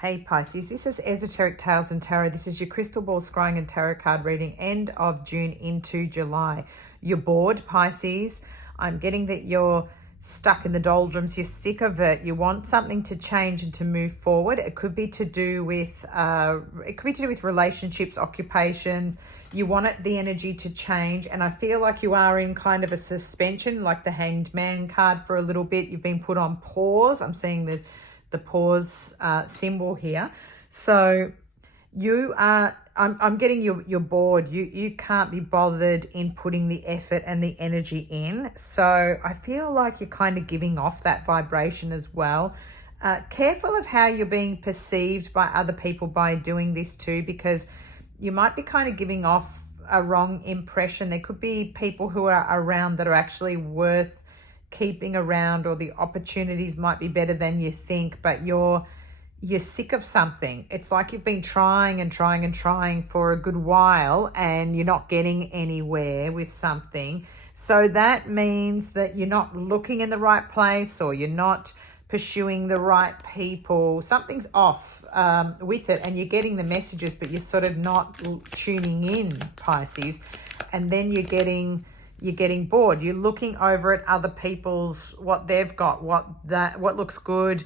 Hey Pisces, this is Esoteric Tales and Tarot. This is your crystal ball scrying and tarot card reading end of June into July. You're bored, Pisces. I'm getting that you're stuck in the doldrums. You're sick of it. You want something to change and to move forward. It could be to do with relationships, occupations. You want the energy to change, and I feel like you are in kind of a suspension, like the Hanged Man card for a little bit. You've been put on pause. I'm seeing the pause symbol here. So you are, I'm getting you're bored. You can't be bothered in putting the effort and the energy in. So I feel like you're kind of giving off that vibration as well. Careful of how you're being perceived by other people by doing this too, because you might be kind of giving off a wrong impression. There could be people who are around that are actually worth keeping around, or the opportunities might be better than you think, but you're sick of something. It's like you've been trying and trying and trying for a good while and you're not getting anywhere with something. So that means that you're not looking in the right place, or you're not pursuing the right people. Something's off with it, and you're getting the messages, but you're sort of not tuning in, Pisces. And then you're getting bored. You're looking over at other people's, what they've got, what looks good.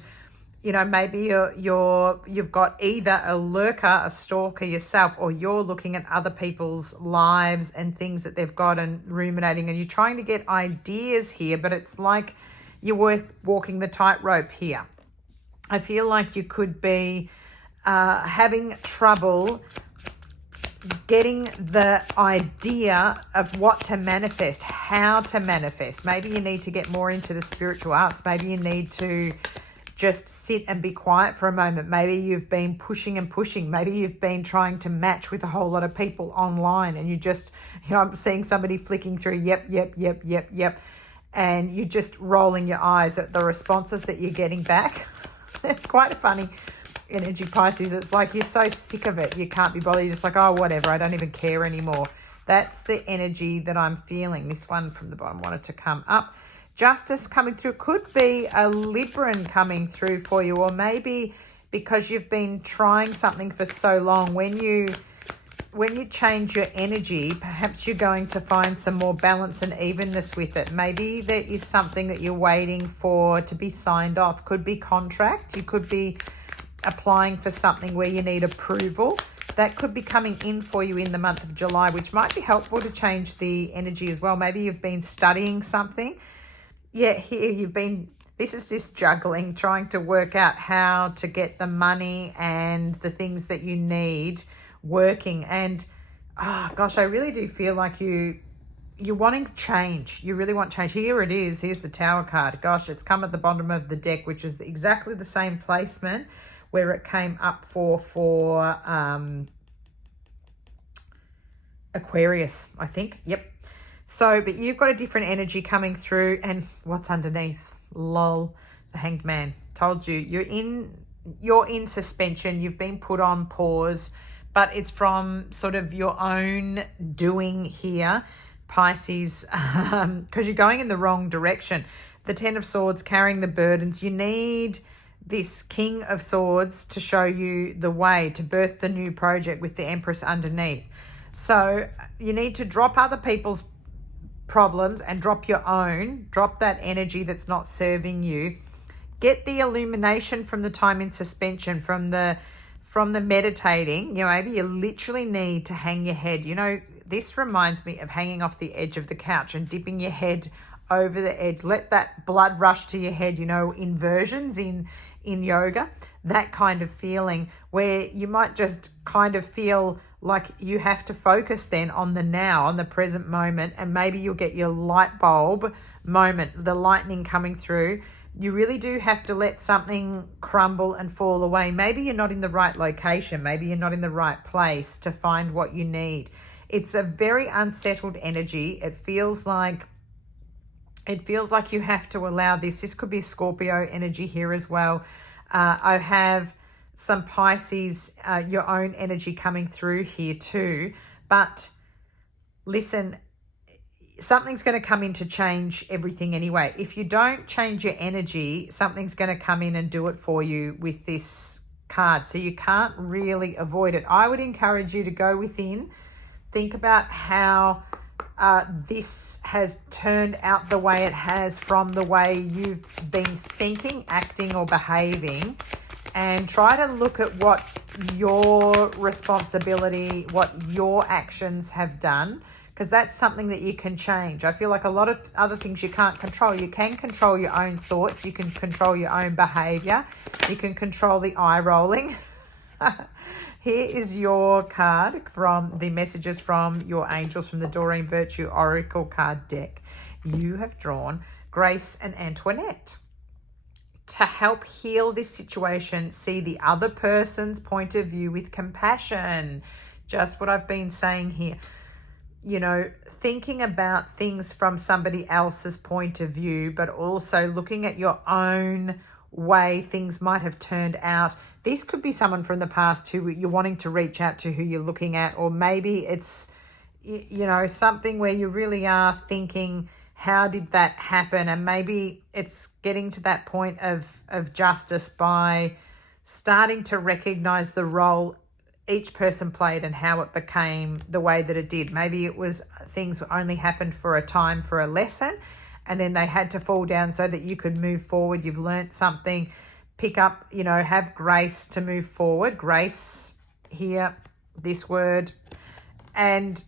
You know, maybe you've got either a lurker, a stalker yourself, or you're looking at other people's lives and things that they've got and ruminating, and you're trying to get ideas here, but it's like you're walking the tightrope here. I feel like you could be having trouble getting the idea of what to manifest, how to manifest. Maybe you need to get more into the spiritual arts. Maybe you need to just sit and be quiet for a moment. Maybe you've been pushing and pushing. Maybe you've been trying to match with a whole lot of people online, and you just, I'm seeing somebody flicking through, yep. And you're just rolling your eyes at the responses that you're getting back. It's quite funny energy, Pisces. It's like you're so sick of it, you can't be bothered. You're just like, oh, whatever, I don't even care anymore. That's the energy that I'm feeling. This one from the bottom wanted to come up. Justice coming through. Could be a Libran coming through for you, or maybe because you've been trying something for so long, when you change your energy, perhaps you're going to find some more balance and evenness with it. Maybe there is something that you're waiting for to be signed off. Could be contract. You could be applying for something where you need approval. That could be coming in for you in the month of July, which might be helpful to change the energy as well. Maybe you've been studying something. Yeah, here this is this juggling, trying to work out how to get the money and the things that you need working. And gosh, I really do feel like you're wanting change. You really want change. Here it is. Here's the Tower card. Gosh, it's come at the bottom of the deck, which is exactly the same placement where it came up for Aquarius, I think. Yep. So, but you've got a different energy coming through, and what's underneath? Lol, the Hanged Man. Told you, you're in suspension. You've been put on pause, but it's from sort of your own doing here, Pisces, because you're going in the wrong direction. The Ten of Swords carrying the burdens. You need this King of Swords to show you the way to birth the new project with the Empress underneath. So you need to drop other people's problems and drop your own. Drop that energy that's not serving you. Get the illumination from the time in suspension, from the meditating. You know, maybe you literally need to hang your head. You know, this reminds me of hanging off the edge of the couch and dipping your head over the edge. Let that blood rush to your head, you know, inversions in yoga, that kind of feeling where you might just kind of feel like you have to focus then on the now, on the present moment, and maybe you'll get your light bulb moment, the lightning coming through. You really do have to let something crumble and fall away. Maybe you're not in the right location. Maybe you're not in the right place to find what you need. It's a very unsettled energy. It feels like you have to allow this. This could be Scorpio energy here as well. I have some Pisces, your own energy coming through here too. But listen, something's going to come in to change everything anyway. If you don't change your energy, something's going to come in and do it for you with this card, so you can't really avoid it. I would encourage you to go within, think about how this has turned out the way it has from the way you've been thinking, acting, or behaving, and try to look at what your responsibility, what your actions have done, because that's something that you can change. I feel like a lot of other things you can't control. You can control your own thoughts, you can control your own behavior, you can control the eye rolling. Here is your card from the messages from your angels from the Doreen Virtue Oracle card deck. You have drawn Grace and Antoinette. To help heal this situation, see the other person's point of view with compassion. Just what I've been saying here. You know, thinking about things from somebody else's point of view, but also looking at your own way things might have turned out. This could be someone from the past who you're wanting to reach out to, who you're looking at, or maybe it's, you know, something where you really are thinking, how did that happen? And maybe it's getting to that point of justice by starting to recognize the role each person played and how it became the way that it did. Maybe it was things only happened for a time, for a lesson, and then they had to fall down so that you could move forward. You've learned something, pick up, you know, have grace to move forward. Grace here, this word, and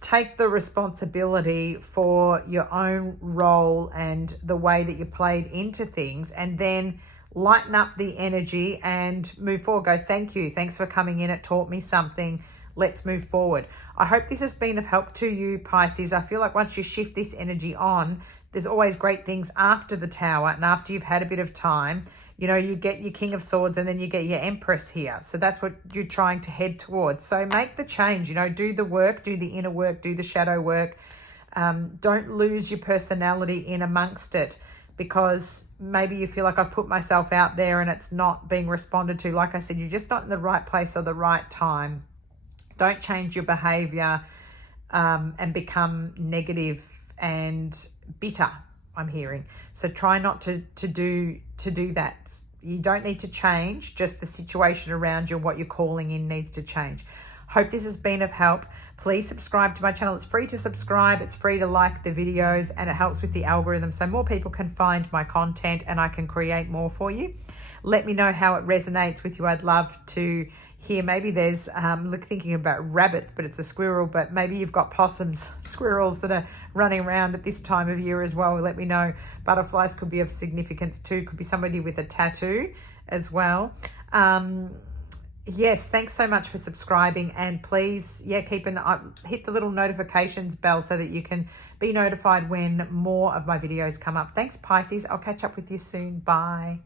take the responsibility for your own role and the way that you played into things, and then lighten up the energy and move forward. Go, thank you. Thanks for coming in. It taught me something. Let's move forward. I hope this has been of help to you, Pisces. I feel like once you shift this energy on, there's always great things after the Tower and after you've had a bit of time. You know, you get your King of Swords and then you get your Empress here. So that's what you're trying to head towards. So make the change, you know, do the work, do the inner work, do the shadow work. Don't lose your personality in amongst it, because maybe you feel like I've put myself out there and it's not being responded to. Like I said, you're just not in the right place or the right time. Don't change your behavior and become negative and bitter, I'm hearing. So try not to do that. You don't need to change, just the situation around you and what you're calling in needs to change. Hope this has been of help. Please subscribe to my channel. It's free to subscribe. It's free to like the videos, and it helps with the algorithm so more people can find my content and I can create more for you. Let me know how it resonates with you. I'd love to hear. Maybe there's, thinking about rabbits, but it's a squirrel, but maybe you've got possums, squirrels that are running around at this time of year as well. Let me know. Butterflies could be of significance too. Could be somebody with a tattoo as well. Yes, thanks so much for subscribing, and please, hit the little notifications bell so that you can be notified when more of my videos come up. Thanks, Pisces. I'll catch up with you soon. Bye.